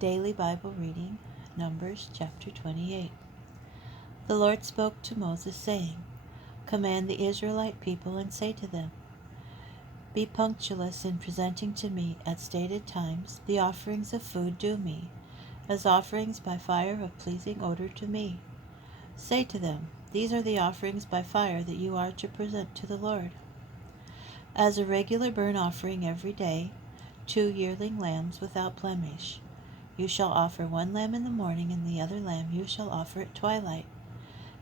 Daily Bible reading, Numbers chapter 28. The Lord spoke to Moses, saying, Command the Israelite people and say to them, Be punctuous in presenting to me at stated times the offerings of food due me, as offerings by fire of pleasing odor to me. Say to them, These are the offerings by fire that you are to present to the Lord. As a regular burnt offering every day, 2 yearling lambs without blemish. You shall offer 1 lamb in the morning, and the other lamb you shall offer at twilight.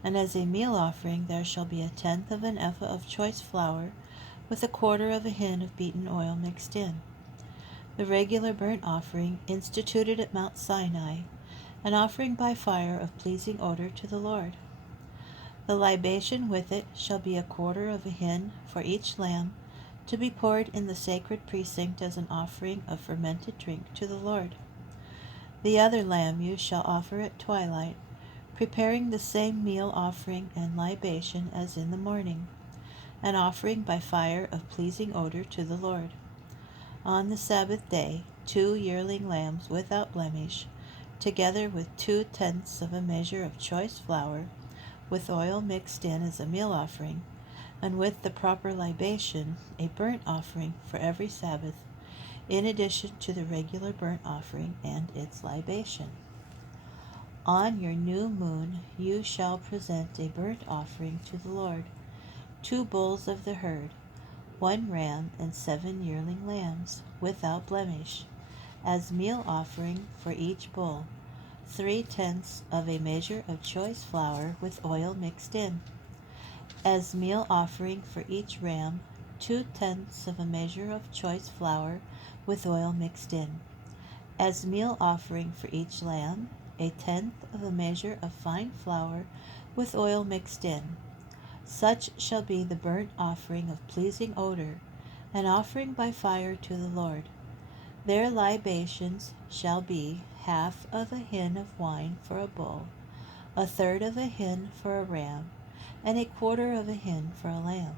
And as a meal offering there shall be 1/10 of an ephah of choice flour, with 1/4 of a hin of beaten oil mixed in. The regular burnt offering instituted at Mount Sinai, an offering by fire of pleasing odor to the Lord. The libation with it shall be 1/4 of a hin for each lamb, to be poured in the sacred precinct as an offering of fermented drink to the Lord. The other lamb you shall offer at twilight, preparing the same meal offering and libation as in the morning, an offering by fire of pleasing odor to the Lord. On the Sabbath day, 2 yearling lambs without blemish, together with 2/10 of a measure of choice flour, with oil mixed in as a meal offering, and with the proper libation, a burnt offering for every Sabbath, in addition to the regular burnt offering and its libation. On your new moon you shall present a burnt offering to the Lord, 2 bulls of the herd, 1 ram, and 7 yearling lambs, without blemish, as meal offering for each bull, 3/10 of a measure of choice flour with oil mixed in. As meal offering for each ram, 2/10 of a measure of choice flour with oil mixed in. As meal offering for each lamb, 1/10 of a measure of fine flour with oil mixed in. Such shall be the burnt offering of pleasing odor, an offering by fire to the Lord. Their libations shall be 1/2 of a hin of wine for a bull, 1/3 of a hin for a ram, and 1/4 of a hin for a lamb.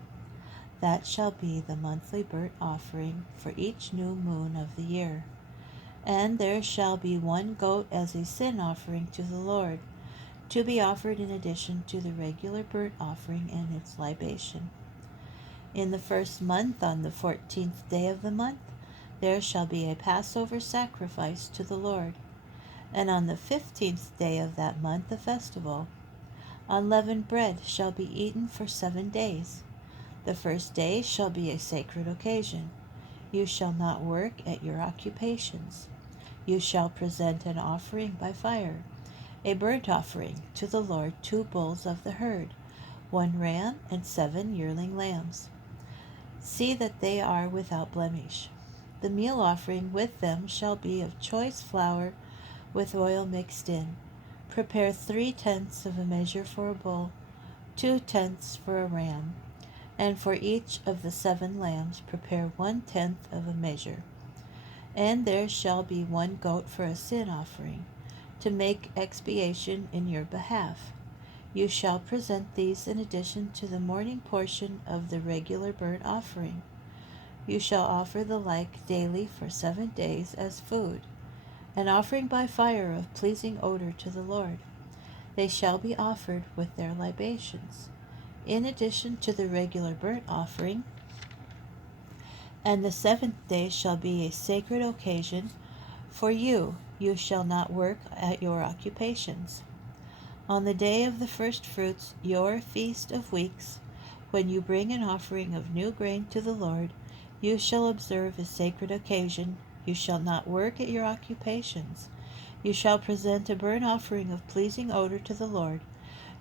That shall be the monthly burnt offering for each new moon of the year. And there shall be 1 goat as a sin offering to the Lord, to be offered in addition to the regular burnt offering and its libation. In the first month, on the 14th day of the month, there shall be a Passover sacrifice to the Lord, and on the 15th day of that month a festival. Unleavened bread shall be eaten for 7 days. The first day shall be a sacred occasion. You shall not work at your occupations. You shall present an offering by fire, a burnt offering to the Lord, 2 bulls of the herd, 1 ram, and 7 yearling lambs. See that they are without blemish. The meal offering with them shall be of choice flour with oil mixed in. Prepare 3/10 of a measure for a bull, 2/10 for a ram, and for each of the 7 lambs prepare 1/10 of a measure. And there shall be 1 goat for a sin offering, to make expiation in your behalf. You shall present these in addition to the morning portion of the regular burnt offering. You shall offer the like daily for 7 days as food, an offering by fire of pleasing odor to the Lord. They shall be offered with their libations, in addition to the regular burnt offering. And the 7th day shall be a sacred occasion for you. You shall not work at your occupations. On the day of the first fruits, your feast of weeks, when you bring an offering of new grain to the Lord, you shall observe a sacred occasion. You shall not work at your occupations. You shall present a burnt offering of pleasing odor to the Lord,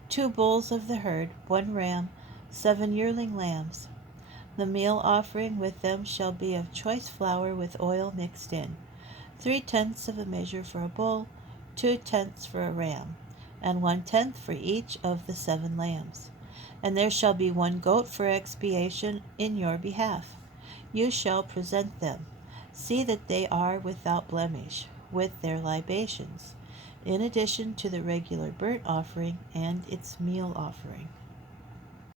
2 bulls of the herd, 1 ram, 7 yearling lambs. The meal offering with them shall be of choice flour with oil mixed in, 3/10 of a measure for a bull, 2/10 for a ram, and 1/10 for each of the 7 lambs. And there shall be 1 goat for expiation in your behalf. You shall present them. See that they are without blemish, with their libations, in addition to the regular burnt offering and its meal offering.